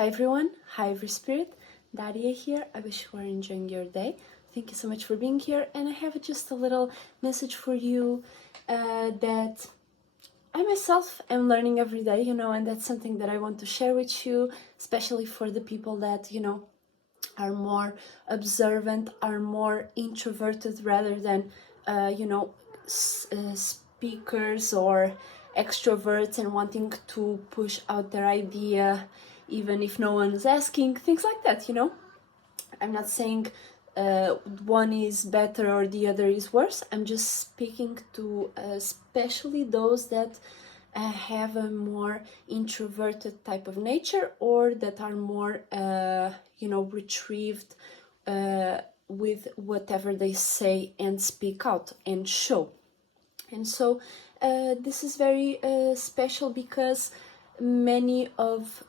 Hi everyone, hi every spirit, Daria here. I wish you are enjoying your day. Thank you so much for being here, and I have just a little message for you that I myself am learning every day, and that's something that I want to share with you, especially for the people that, are more observant, are more introverted rather than, speakers or extroverts and wanting to push out their idea even if no one is asking, things like that. I'm not saying one is better or the other is worse. I'm just speaking to especially those that have a more introverted type of nature, or that are more retrieved with whatever they say and speak out and show. And so this is very special because many of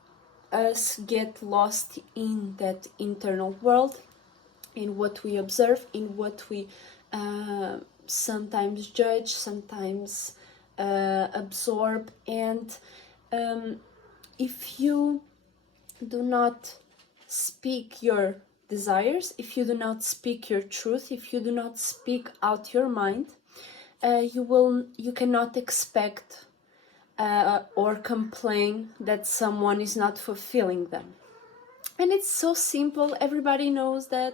us get lost in that internal world, in what we observe, in what we sometimes judge, sometimes absorb. And if you do not speak your desires, if you do not speak your truth, if you do not speak out your mind, you cannot expect or complain that someone is not fulfilling them. And it's so simple, everybody knows that,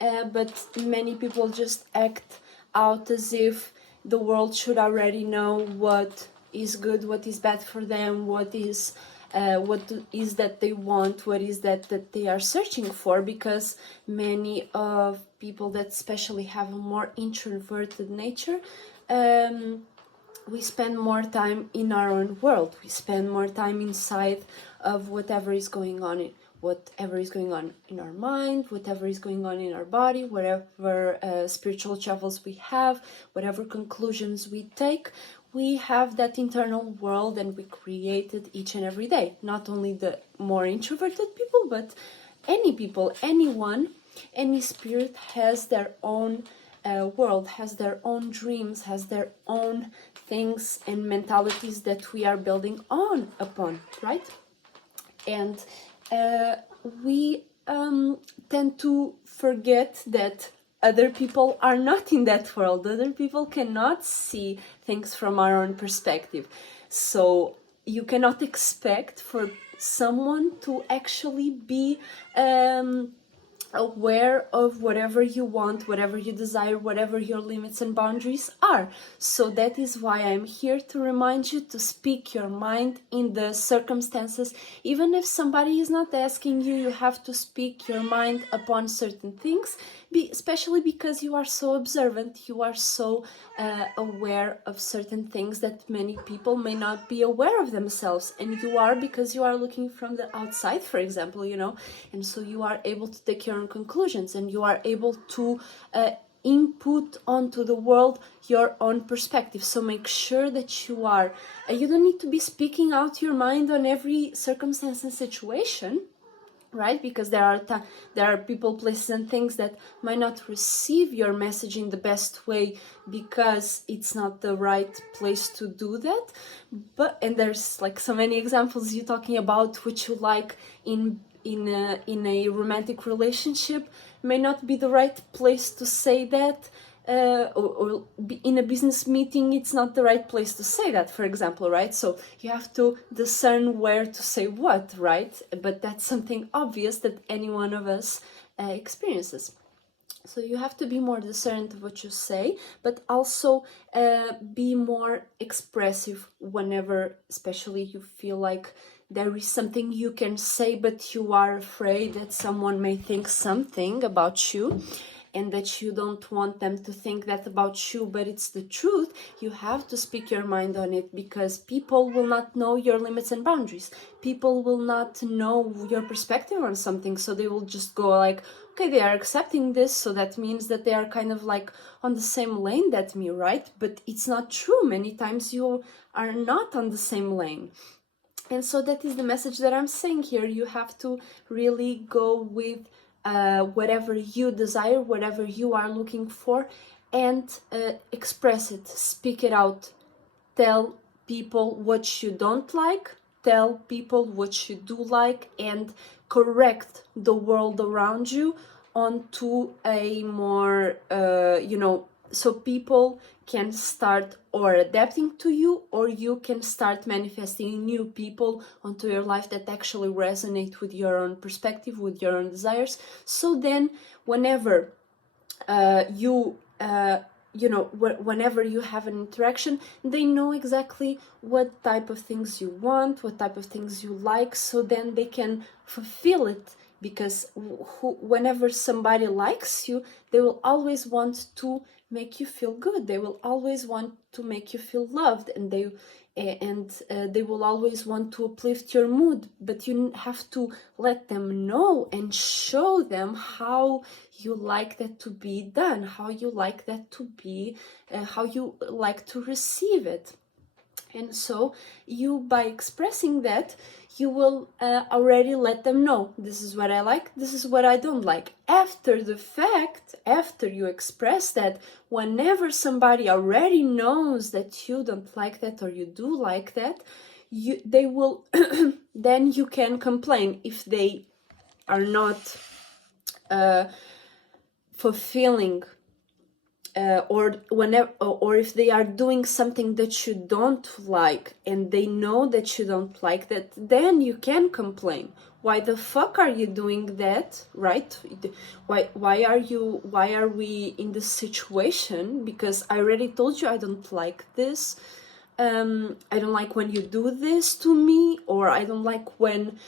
but many people just act out as if the world should already know what is good, what is bad for them, what is that they want, what is that they are searching for, because many of people that especially have a more introverted nature, we spend more time in our own world. We spend more time inside of whatever is going on in our mind, whatever is going on in our body, whatever spiritual travels we have, whatever conclusions we take. We have that internal world, and we create it each and every day. Not only the more introverted people, but any people, anyone, any spirit has their own world, has their own dreams, has their own things and mentalities that we are building upon, right? And we tend to forget that other people are not in that world. Other people cannot see things from our own perspective. So you cannot expect for someone to actually be aware of whatever you want, whatever you desire, whatever your limits and boundaries are. So that is why I'm here to remind you to speak your mind in the circumstances. Even if somebody is not asking you, you have to speak your mind upon certain things, especially because you are so observant, you are so aware of certain things that many people may not be aware of themselves. And you are, because you are looking from the outside, for example, and so you are able to take your own conclusions, and you are able to input onto the world your own perspective. So make sure that you don't need to be speaking out your mind on every circumstance and situation, right? Because there are people, places, and things that might not receive your message in the best way, because it's not the right place to do that. And there's like so many examples, you talking about what you like in a romantic relationship may not be the right place to say that, or in a business meeting it's not the right place to say that, for example, right? So you have to discern where to say what, right? But that's something obvious that any one of us experiences. So you have to be more discerning of what you say, but also be more expressive whenever, especially, you feel like there is something you can say, but you are afraid that someone may think something about you, and that you don't want them to think that about you, but it's the truth. You have to speak your mind on it, because people will not know your limits and boundaries. People will not know your perspective on something, so they will just go like, okay, they are accepting this, so that means that they are kind of like on the same lane that me, right? But it's not true. Many times you are not on the same lane. And so that is the message that I'm saying here. You have to really go with whatever you desire, whatever you are looking for, and express it, speak it out. Tell people what you don't like, tell people what you do like and correct the world around you onto a more, so people can start or adapting to you, or you can start manifesting new people onto your life that actually resonate with your own perspective, with your own desires. So then whenever whenever you have an interaction, they know exactly what type of things you want, what type of things you like, so then they can fulfill it. Because whenever somebody likes you, they will always want to make you feel good. They will always want to make you feel loved, and they will always want to uplift your mood. But you have to let them know and show them how you like that to be done, how you like that to be, how you like to receive it. And so you, by expressing that, you will already let them know, this is what I like, this is what I don't like. After the fact, after you express that, whenever somebody already knows that you don't like that or you do like that, they will then you can complain if they are not fulfilling or if they are doing something that you don't like and they know that you don't like that, then you can complain. Why the fuck are you doing that, right? Why are we in this situation? Because I already told you I don't like this. I don't like when you do this to me, or I don't like when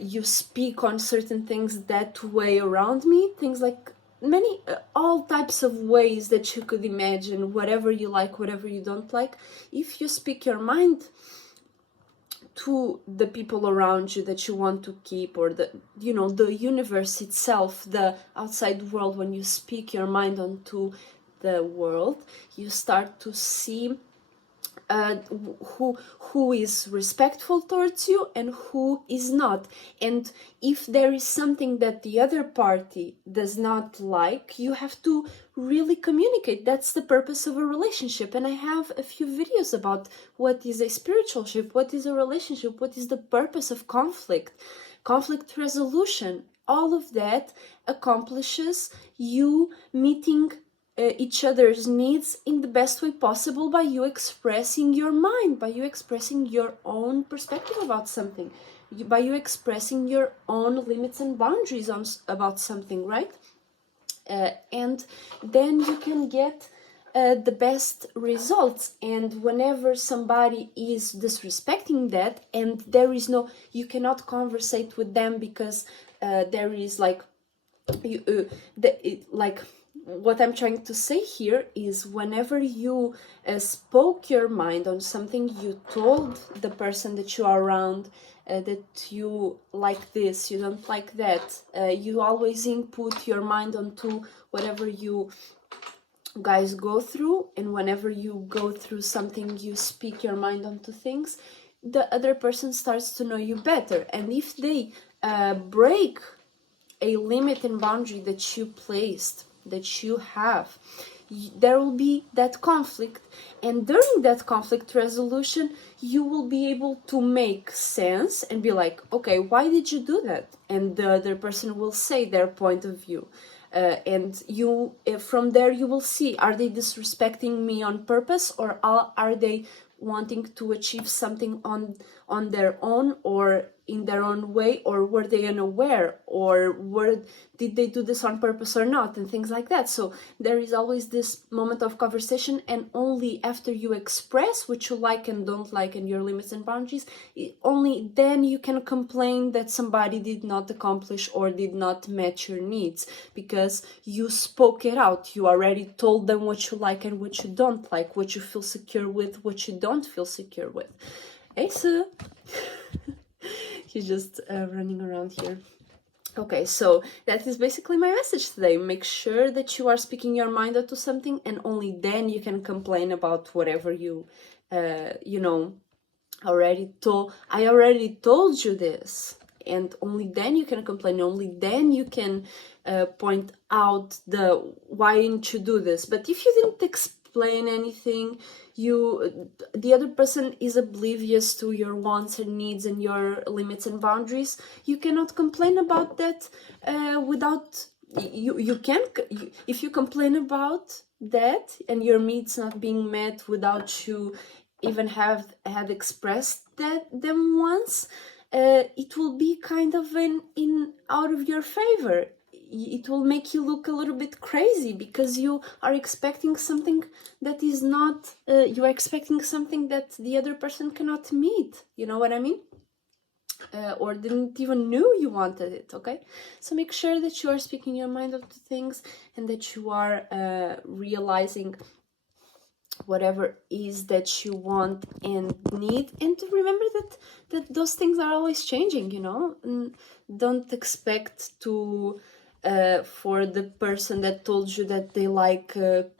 you speak on certain things that way around me. Things like all types of ways that you could imagine, whatever you like, whatever you don't like. If you speak your mind to the people around you that you want to keep, or the universe itself, the outside world, when you speak your mind onto the world, you start to see who is respectful towards you and who is not. And if there is something that the other party does not like, you have to really communicate. That's the purpose of a relationship. And I have a few videos about what is a spiritual ship, what is a relationship, what is the purpose of conflict resolution. All of that accomplishes you meeting each other's needs in the best way possible by you expressing your mind, by you expressing your own perspective about something, by you expressing your own limits and boundaries about something, right? And then you can get the best results. And whenever somebody is disrespecting that, and there is you cannot conversate with them because there is what I'm trying to say here is, whenever you spoke your mind on something, you told the person that you are around that you like this, you don't like that, you always input your mind onto whatever you guys go through, and whenever you go through something, you speak your mind onto things, the other person starts to know you better. And if they break a limit and boundary that you placed, that you have, there will be that conflict. And during that conflict resolution, you will be able to make sense and be like, okay, why did you do that? And the other person will say their point of view. And you, from there, you will see, are they disrespecting me on purpose, or are they wanting to achieve something on their own or in their own way, or were they unaware, or did they do this on purpose or not, and things like that. So there is always this moment of conversation, and only after you express what you like and don't like and your limits and boundaries, only then you can complain that somebody did not accomplish or did not match your needs, because you spoke it out. You already told them what you like and what you don't like, what you feel secure with, what you don't feel secure with. Asa! He's just running around here. Okay, so that is basically my message today. Make sure that you are speaking your mind onto something, and only then you can complain about whatever you, already told. I already told you this, and only then you can complain. Only then you can point out why didn't you do this. But if you didn't explain anything. The other person is oblivious to your wants and needs and your limits and boundaries. You cannot complain about that without if you complain about that and your needs not being met without you even had expressed them once, it will be kind of in out of your favor. It will make you look a little bit crazy because you are expecting something that is not, you are expecting something that the other person cannot meet. You know what I mean? Or didn't even knew you wanted it, okay? So make sure that you are speaking your mind up to things and that you are realizing whatever is that you want and need, and to remember that those things are always changing, you know. And don't expect to for the person that told you that they like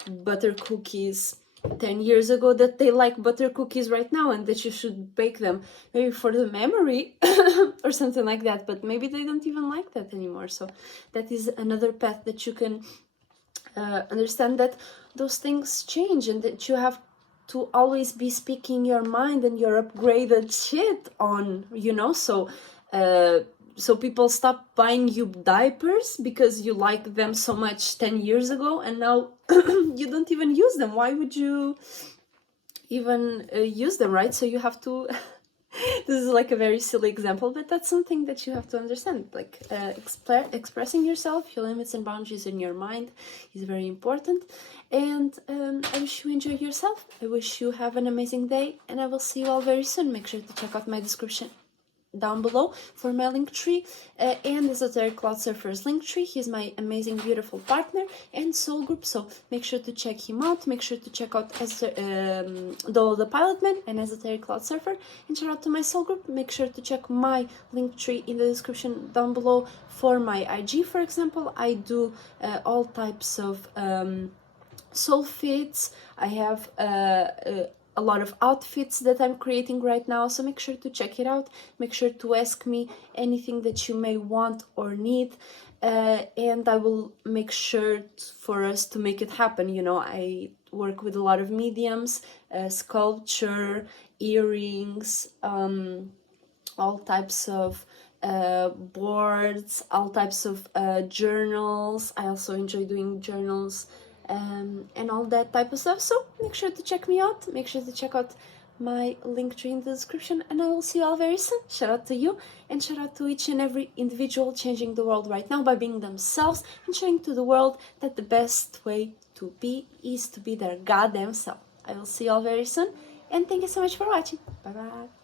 butter cookies 10 years ago that they like butter cookies right now and that you should bake them, maybe for the memory or something like that, but maybe they don't even like that anymore. So that is another path that you can understand, that those things change and that you have to always be speaking your mind and your upgraded shit on, you know. So people stop buying you diapers because you like them so much 10 years ago and now you don't even use them. Why would you even use them, right? So you have to this is like a very silly example, but that's something that you have to understand. Like expressing yourself, your limits and boundaries in your mind is very important. And I wish you enjoy yourself. I wish you have an amazing day, and I will see you all very soon. Make sure to check out my description down below for my LinkTree and Esotericcloudsurfer's LinkTree. He's my amazing, beautiful partner and soul group, so make sure to check him out. Make sure to check out the Pilotman and Esotericcloudsurfer, and shout out to my soul group. Make sure to check my LinkTree in the description down below for my IG, for example. I do all types of soul fits. I have a lot of outfits that I'm creating right now, so make sure to check it out. Make sure to ask me anything that you may want or need, and I will make sure for us to make it happen. You know, I work with a lot of mediums, sculpture, earrings, all types of boards, all types of journals. I also enjoy doing journals and all that type of stuff. So make sure to check me out. Make sure to check out my LinkTree in the description, and I will see you all very soon. Shout out to you, and shout out to each and every individual changing the world right now by being themselves and showing to the world that the best way to be is to be their goddamn self. I will see you all very soon, and thank you so much for watching. Bye bye.